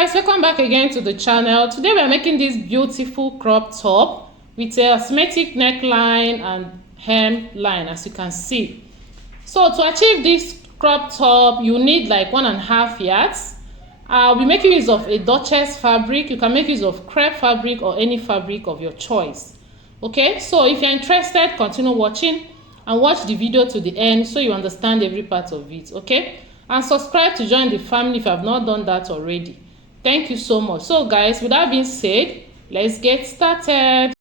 guys, welcome back again to the channel. Today we are making this beautiful crop top with a asymmetric neckline and hemline, as you can see. So to achieve this crop top, you need like 1.5 yards. I'll be making use of a Duchess fabric. You can make use of crepe fabric or any fabric of your choice. Okay, so if you're interested, continue watching and watch the video to the end so you understand every part of it. Okay, and subscribe to join the family if you have not done that already. Thank you so much. So guys, with that being said, let's get started.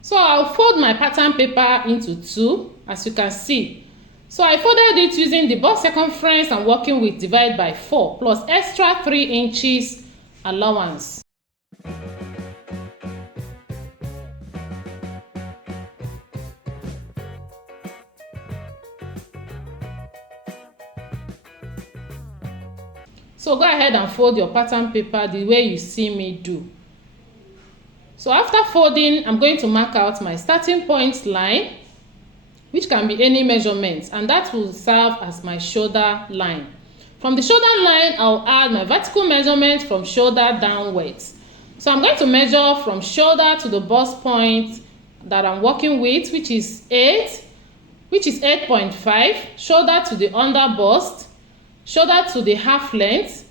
So I'll fold my pattern paper into two, as you can see. So I folded it using the bust circumference I'm working with divided by 4 plus extra 3 inches allowance. So go ahead and fold your pattern paper the way you see me do. So after folding, I'm going to mark out my starting point line, which can be any measurement, and that will serve as my shoulder line. From the shoulder line, I'll add my vertical measurement from shoulder downwards. So I'm going to measure from shoulder to the bust point that I'm working with, which is 8.5, shoulder to the under bust, shoulder to the half length,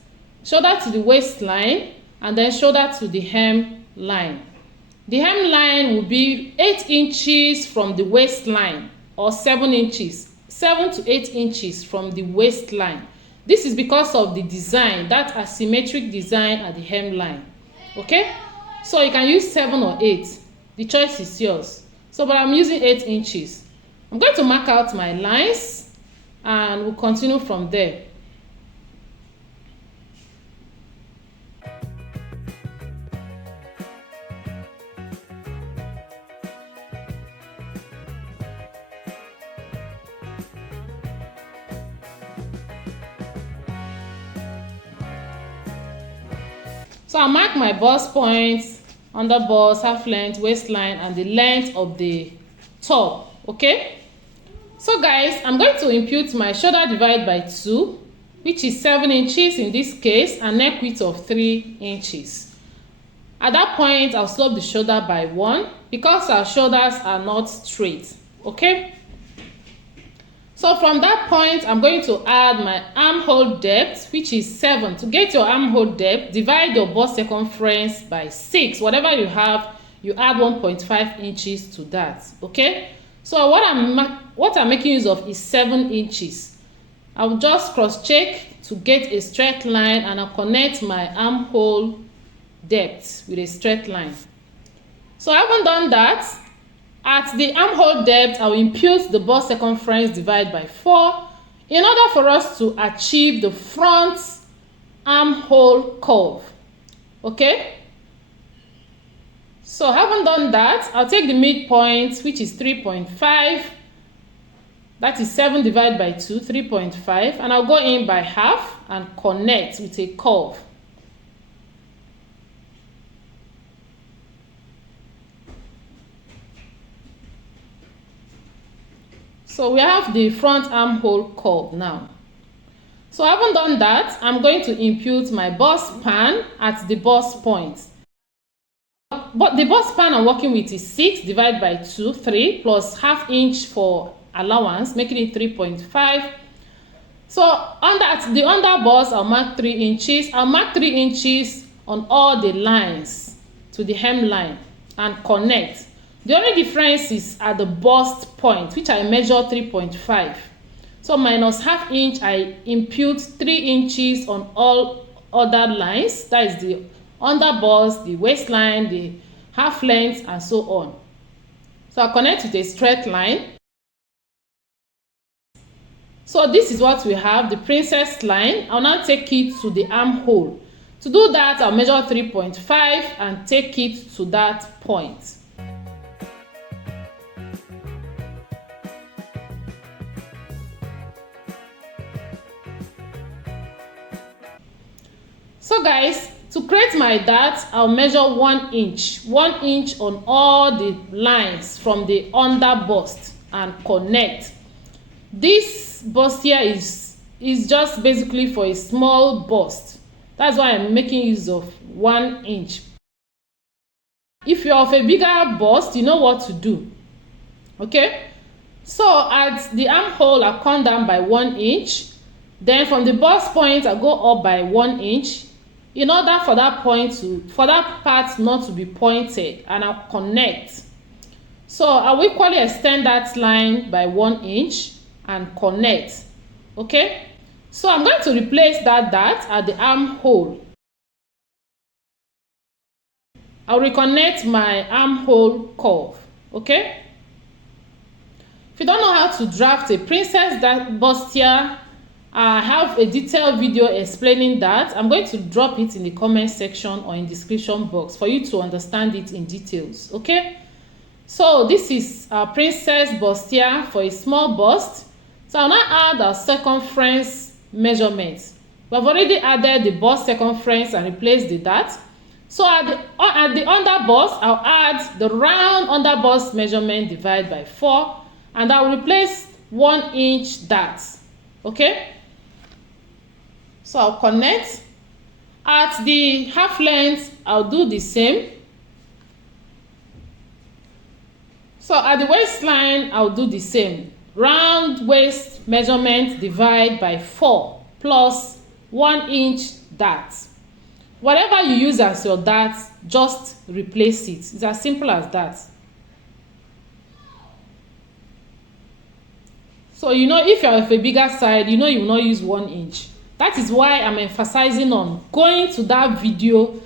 shoulder to the waistline, and then shoulder to the hem line. The hem line will be 8 inches from the waistline, or 7 inches, 7 to 8 inches from the waistline. This is because of the design, that asymmetric design at the hem line. Okay, so you can use 7 or 8, the choice is yours. So but I'm using 8 inches. I'm going to mark out my lines and we'll continue from there. So I'll mark my bust points, under bust, half length, waistline, and the length of the top. Okay, so guys, I'm going to impute my shoulder divided by 2, which is 7 inches in this case, and neck width of 3 inches. At that point, I'll slope the shoulder by 1 because our shoulders are not straight. Okay, so from that point, I'm going to add my armhole depth, which is 7. To get your armhole depth, divide your bust circumference by 6. Whatever you have, you add 1.5 inches to that. Okay, so what I'm making use of is 7 inches. I'll just cross check to get a straight line, and I'll connect my armhole depth with a straight line. So I haven't done that. At the armhole depth, I will impute the bust circumference divided by 4 in order for us to achieve the front armhole curve. Okay, so having done that, I'll take the midpoint, which is 3.5. That is 7 divided by 2, 3.5, and I'll go in by half and connect with a curve. So we have the front armhole curve now. So having done that, I'm going to impute my bust span at the bust point. But the bust span I'm working with is 6 divided by 2, 3, plus half inch for allowance, making it 3.5. So at the under bust, I'll mark 3 inches. I'll mark 3 inches on all the lines to the hem line and connect. The only difference is at the bust point, which I measure 3.5. So minus half inch, I impute 3 inches on all other lines. That is the under bust, the waistline, the half length, and so on. So I connect with a straight line. So this is what we have, the princess line. I'll now take it to the armhole. To do that, I'll measure 3.5 and take it to that point. So guys, To create my dart, I'll measure 1 inch, 1 inch on all the lines from the under bust and connect. This bust here is just basically for a small bust. That's why I'm making use of 1 inch. If you're of a bigger bust, you know what to do. Okay, so at the armhole, I'll come down by 1 inch. Then from the bust point, I'll go up by 1 inch. In order for that part not to be pointed, and I'll connect. So I'll equally extend that line by 1 inch and connect. Okay, so I'm going to replace that dart at the armhole. I'll reconnect my armhole curve. Okay, if you don't know how to draft a princess bust here, I have a detailed video explaining that. I'm going to drop it in the comment section or in the description box for you to understand it in details. Okay, so this is our princess bustier for a small bust. So I'll now add our circumference measurements. We have already added the bust circumference and replaced the dart. So at the under bust, I'll add the round under bust measurement divided by 4, and I will replace 1 inch dart. Okay, so I'll connect. At the half length, I'll do the same. So at the waistline, I'll do the same. Round waist measurement divide by 4 plus 1 inch dart. Whatever you use as your dart, just replace it. It's as simple as that. So you know, if you're of a bigger side, you know you will not use 1 inch. That is why I'm emphasizing on going to that video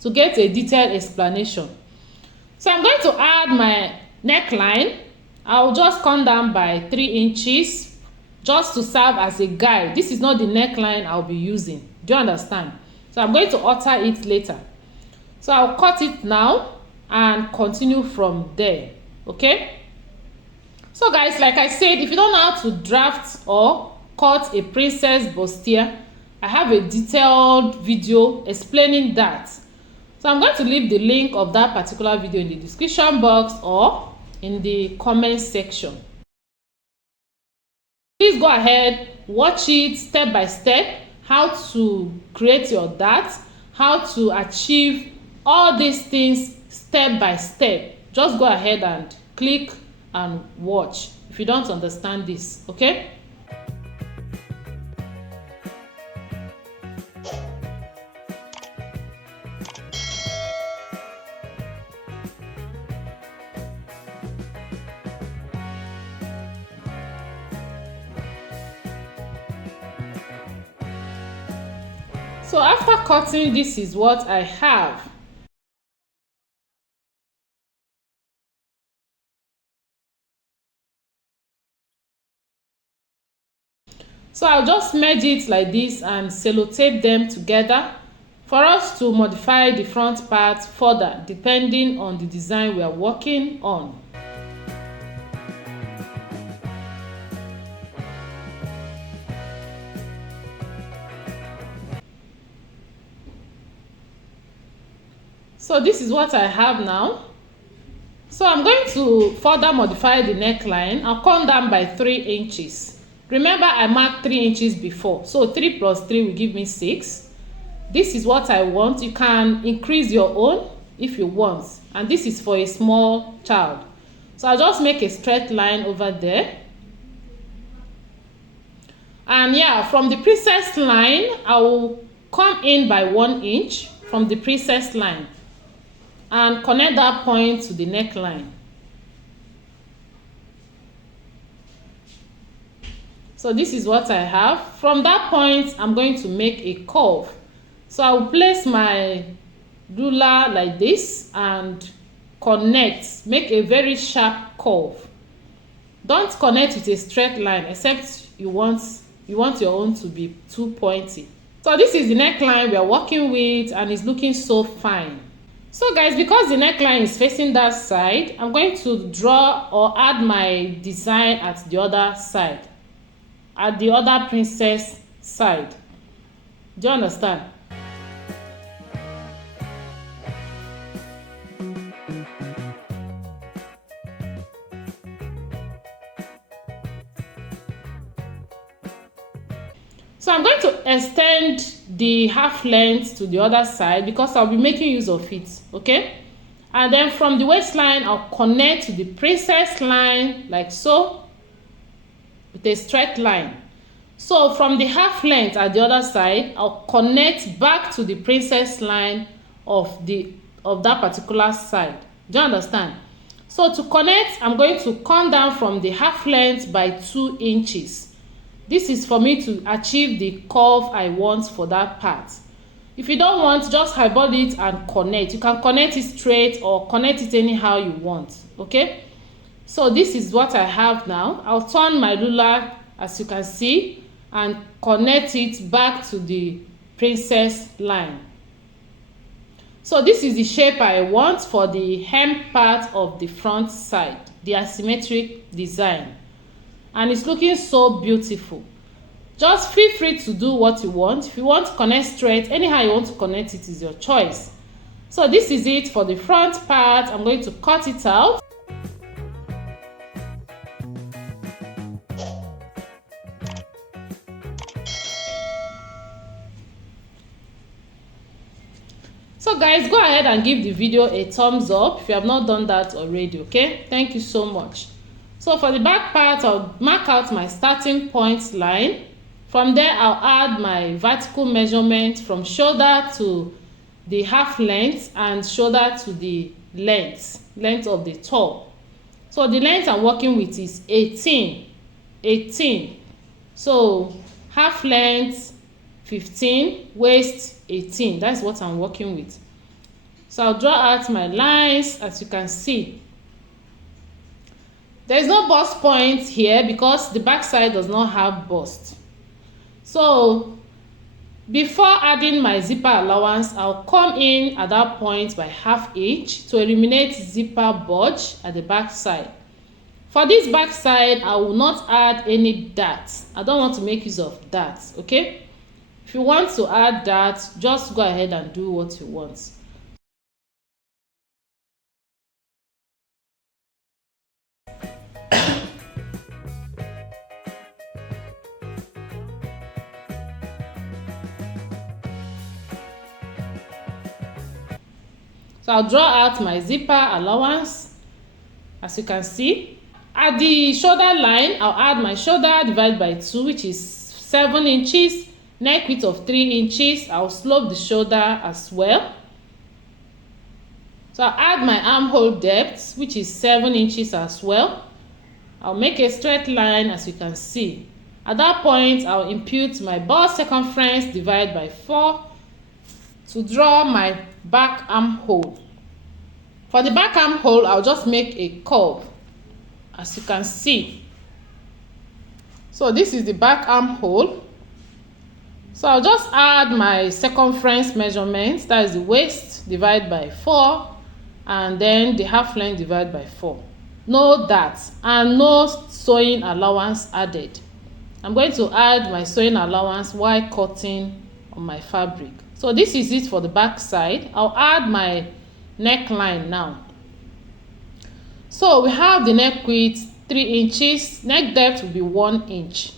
to get a detailed explanation. So I'm going to add my neckline. I'll just come down by 3 inches just to serve as a guide. This is not the neckline I'll be using. Do you understand? So I'm going to alter it later. So I'll cut it now and continue from there. Okay? So guys, like I said, if you don't know how to draft or cut a princess bustier, I have a detailed video explaining that. So I'm going to leave the link of that particular video in the description box or in the comment section. Please go ahead, watch it step by step, how to create your dart, how to achieve all these things step by step. Just go ahead and click and watch if you don't understand this. Okay, so after cutting, this is what I have. So I'll just merge it like this and sellotape them together for us to modify the front part further depending on the design we are working on. So this is what I have now. So I'm going to further modify the neckline. I'll come down by 3 inches. Remember, I marked 3 inches before, so 3 plus 3 will give me 6. This is what I want. You can increase your own if you want, and this is for a small child. So I'll just make a straight line over there. And yeah, from the princess line, I will come in by 1 inch from the princess line and connect that point to the neckline. So this is what I have. From that point, I'm going to make a curve. So I will place my ruler like this and connect, make a very sharp curve. Don't connect with a straight line except you want your own to be too pointy. So this is the neckline we are working with, and it's looking so fine. So guys, because the neckline is facing that side, I'm going to draw or add my design at the other side, at the other princess side. Do you understand? So I'm going to extend the half length to the other side because I'll be making use of it, okay? And then from the waistline, I'll connect to the princess line like so with a straight line. So from the half length at the other side, I'll connect back to the princess line of that particular side. Do you understand? So to connect, I'm going to come down from the half length by 2 inches. This is for me to achieve the curve I want for that part. If you don't want, just highball it and connect. You can connect it straight or connect it anyhow you want, okay? So this is what I have now. I'll turn my ruler, as you can see, and connect it back to the princess line. So this is the shape I want for the hem part of the front side, the asymmetric design. And it's looking so beautiful. Just feel free to do what you want. If you want to connect straight, anyhow you want to connect it is your choice. So this is it for the front part. I'm going to cut it out. So guys, go ahead and give the video a thumbs up if you have not done that already, okay? Thank you so much. So for the back part, I'll mark out my starting point line. From there, I'll add my vertical measurement from shoulder to the half length and shoulder to the length of the top. So the length I'm working with is 18. So half length 15, waist 18. That's what I'm working with. So I'll draw out my lines, as you can see. There is no bust point here because the back side does not have bust. So before adding my zipper allowance, I'll come in at that point by ½ inch to eliminate zipper bulge at the back side. For this back side, I will not add any darts. I don't want to make use of darts, okay? If you want to add darts, just go ahead and do what you want. So I'll draw out my zipper allowance, as you can see. At the shoulder line, I'll add my shoulder divided by 2, which is 7 inches, neck width of 3 inches. I'll slope the shoulder as well. So I'll add my armhole depth, which is 7 inches as well. I'll make a straight line, as you can see. At that point, I'll impute my bust circumference divided by 4 to draw my back armhole. For the back armhole, I'll just make a curve, as you can see. So this is the back armhole. So I'll just add my circumference measurement, that is the waist divided by 4, and then the half length divided by 4. No darts and no sewing allowance added. I'm going to add my sewing allowance while cutting on my fabric. So this is it for the back side. I'll add my neckline now. So we have the neck width 3 inches, neck depth will be 1 inch.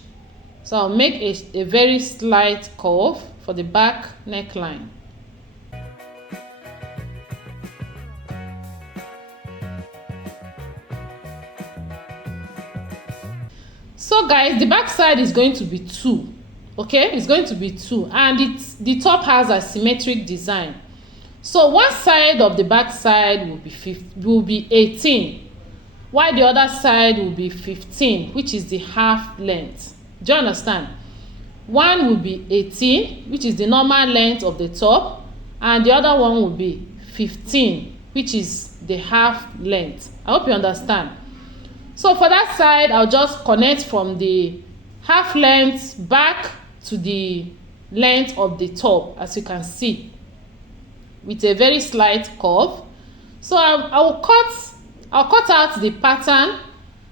So I'll make a very slight curve for the back neckline. So guys, the back side is going to be 2. Okay, it's going to be 2, and the top has a symmetric design. So one side of the back side will be 18, while the other side will be 15, which is the half length. Do you understand? One will be 18, which is the normal length of the top, and the other one will be 15, which is the half length. I hope you understand. So for that side, I'll just connect from the half length back to the length of the top, as you can see, with a very slight curve. So I'll cut out the pattern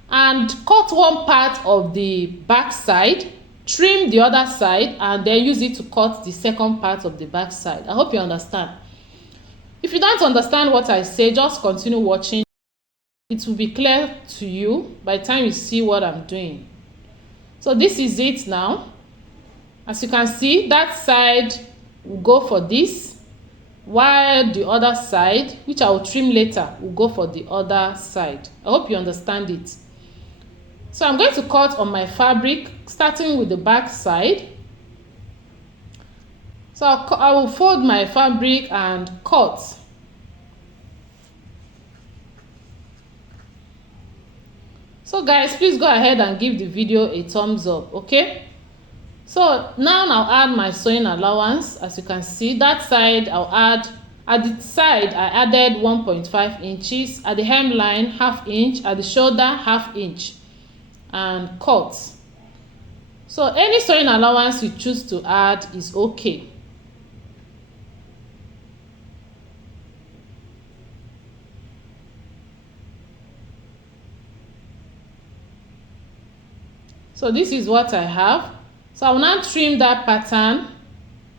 and cut one part of the back side trim the other side and then use it to cut the second part of the back side. I hope you understand. If you don't understand what I say, just continue watching. It will be clear to you by the time you see what I'm doing. So this is it now. As you can see, that side will go for this, while the other side, which I will trim later, will go for the other side. I hope you understand it. So I'm going to cut on my fabric, starting with the back side. So I will fold my fabric and cut. So guys, please go ahead and give the video a thumbs up, okay? So now I'll add my sewing allowance. As you can see, that side I'll add, at the side I added 1.5 inches, at the hemline 1/2 inch, at the shoulder 1/2 inch, and cut. So any sewing allowance you choose to add is okay. So this is what I have. So I will now trim that pattern,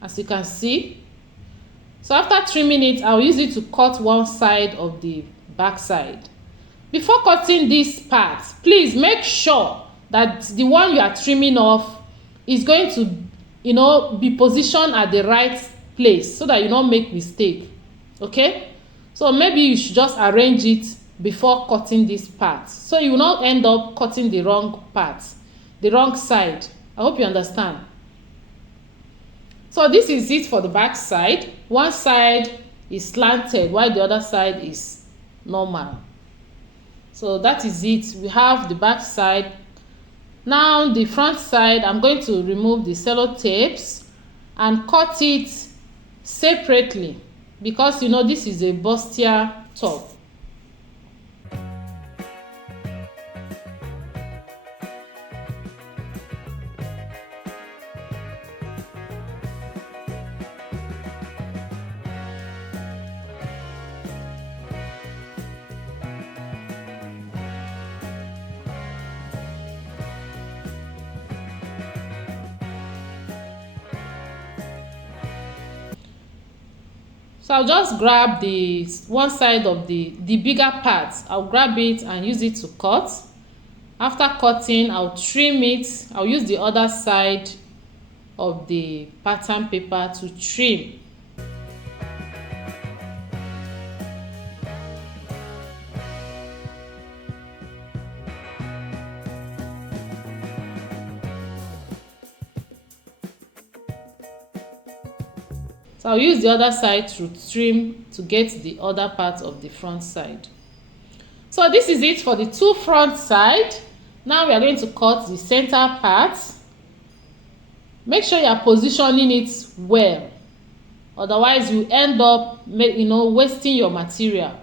as you can see. So after trimming it, I'll use it to cut one side of the back side. Before cutting this part, please make sure that the one you are trimming off is going to, be positioned at the right place so that you don't make mistake. Okay? So maybe you should just arrange it before cutting this part, so you will not end up cutting the wrong part, the wrong side. I hope you understand. So this is it for the back side. One side is slanted while the other side is normal. So that is it. We have the back side. Now the front side, I'm going to remove the sellotapes and cut it separately, because this is a bustier top. So I'll just grab the one side of the bigger part. I'll grab it and use it to cut. After cutting, I'll trim it. I'll use the other side of the pattern paper to trim. So I'll use the other side to trim to get the other part of the front side. So this is it for the two front side. Now we are going to cut the center part. Make sure you are positioning it well, otherwise you end up wasting your material.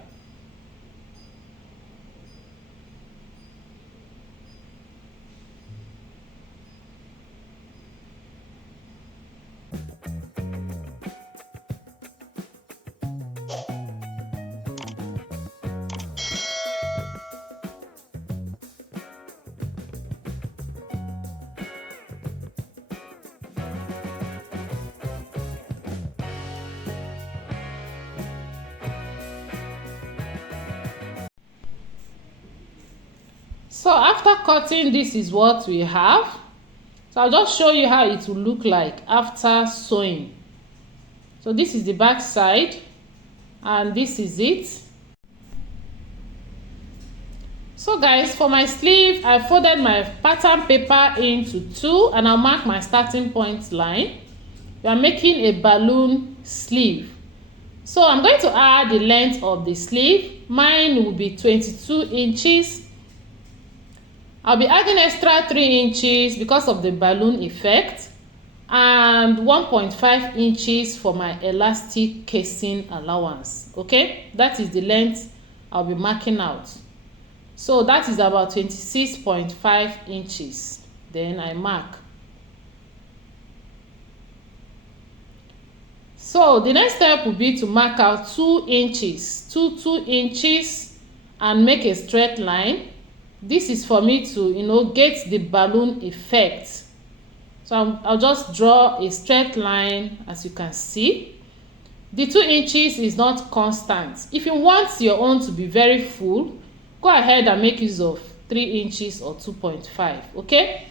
So after cutting, this is what we have. So I'll just show you how it will look like after sewing. So this is the back side and this is it. So guys, for my sleeve, I folded my pattern paper into two and I'll mark my starting point line. We are making a balloon sleeve. So I'm going to add the length of the sleeve. Mine will be 22 inches. I'll be adding extra 3 inches because of the balloon effect, and 1.5 inches for my elastic casing allowance. Okay, that is the length I'll be marking out. So that is about 26.5 inches. Then I mark. So the next step will be to mark out 2 inches, 2 inches, and make a straight line. This is for me to get the balloon effect. So I'll just draw a straight line. As you can see, the 2 inches is not constant. If you want your own to be very full, go ahead and make use of 3 inches or 2.5. okay.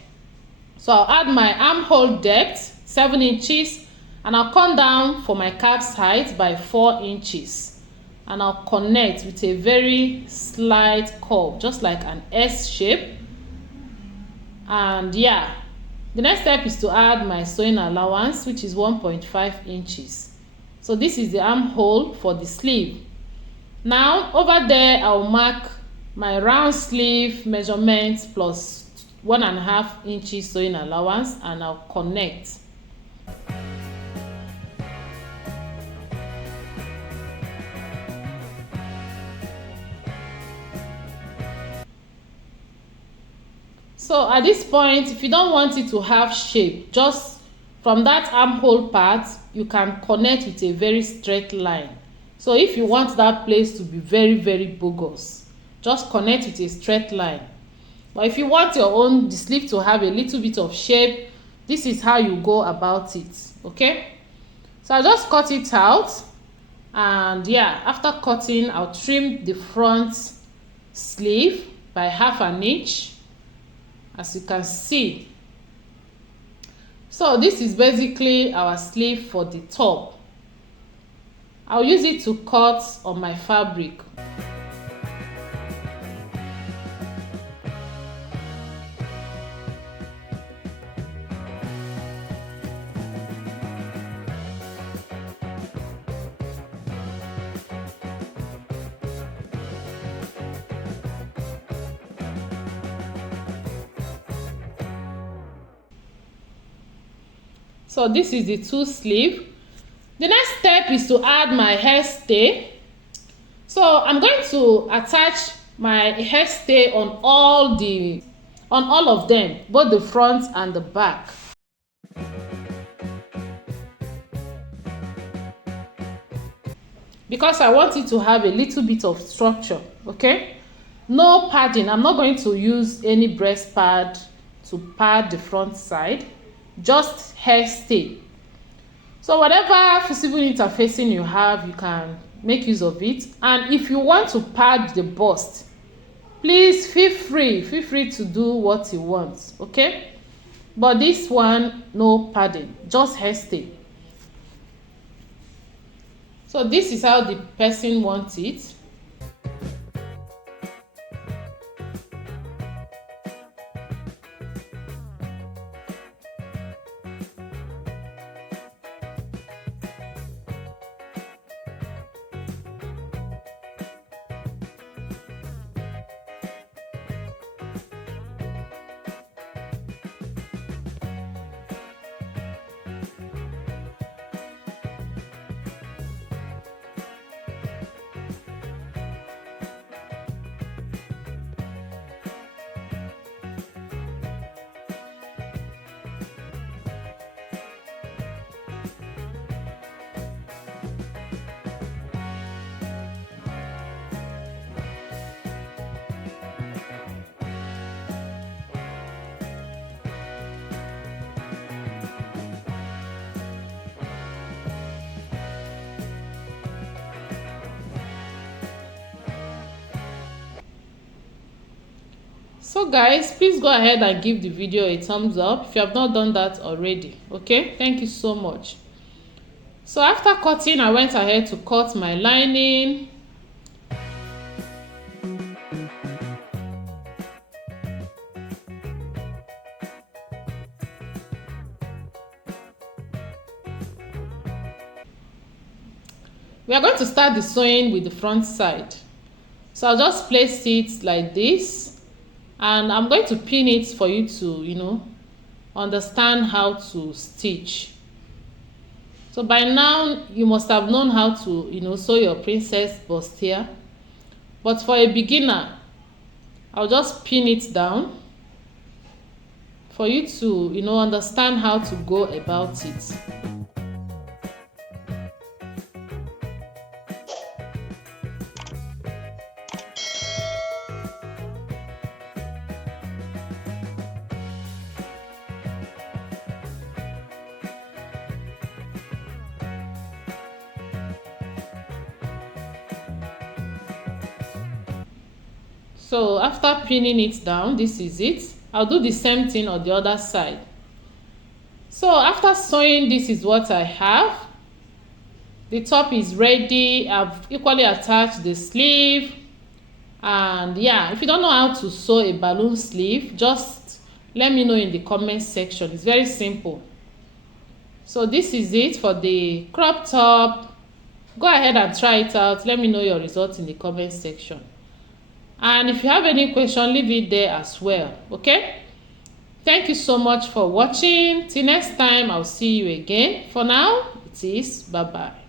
So I'll add my armhole depth 7 inches, and I'll come down for my calf's height by 4 inches, and I'll connect with a very slight curve, just like an S shape. And yeah, the next step is to add my sewing allowance, which is 1.5 inches. So this is the armhole for the sleeve. Now over there, I'll mark my round sleeve measurement plus 1.5 inches sewing allowance, and I'll connect. So at this point, if you don't want it to have shape, just from that armhole part, you can connect with a very straight line. So if you want that place to be very bogus, just connect with a straight line. But if you want the sleeve to have a little bit of shape, this is how you go about it, okay. So I'll just cut it out, and yeah, after cutting, I'll trim the front sleeve by 1/2 inch, as you can see. So this is basically our sleeve for the top. I'll use it to cut on my fabric. So this is the 2 sleeve. The next step is to add my hairstay. So I'm going to attach my hairstay on all of them, both the front and the back. Because I want it to have a little bit of structure, okay? No padding. I'm not going to use any breast pad to pad the front side, just hairstay. So whatever visible interfacing you have, you can make use of it. And if you want to pad the bust, please feel free to do what you want, okay. But this one, no padding, just hairstay. So this is how the person wants it. So guys, please go ahead and give the video a thumbs up if you have not done that already, okay. Thank you so much. So after cutting, I went ahead to cut my lining. We are going to start the sewing with the front side. So I'll just place it like this, and I'm going to pin it for you to understand how to stitch. So by now you must have known how to sew your princess bustier, but for a beginner, I'll just pin it down for you to understand how to go about it. So after pinning it down, this is it. I'll do the same thing on the other side. So after sewing, this is what I have. The top is ready. I've equally attached the sleeve. And yeah, if you don't know how to sew a balloon sleeve, just let me know in the comment section. It's very simple. So this is it for the crop top. Go ahead and try it out. Let me know your results in the comment section. And if you have any question, leave it there as well. Okay? Thank you so much for watching. Till next time, I'll see you again. For now, it is bye-bye.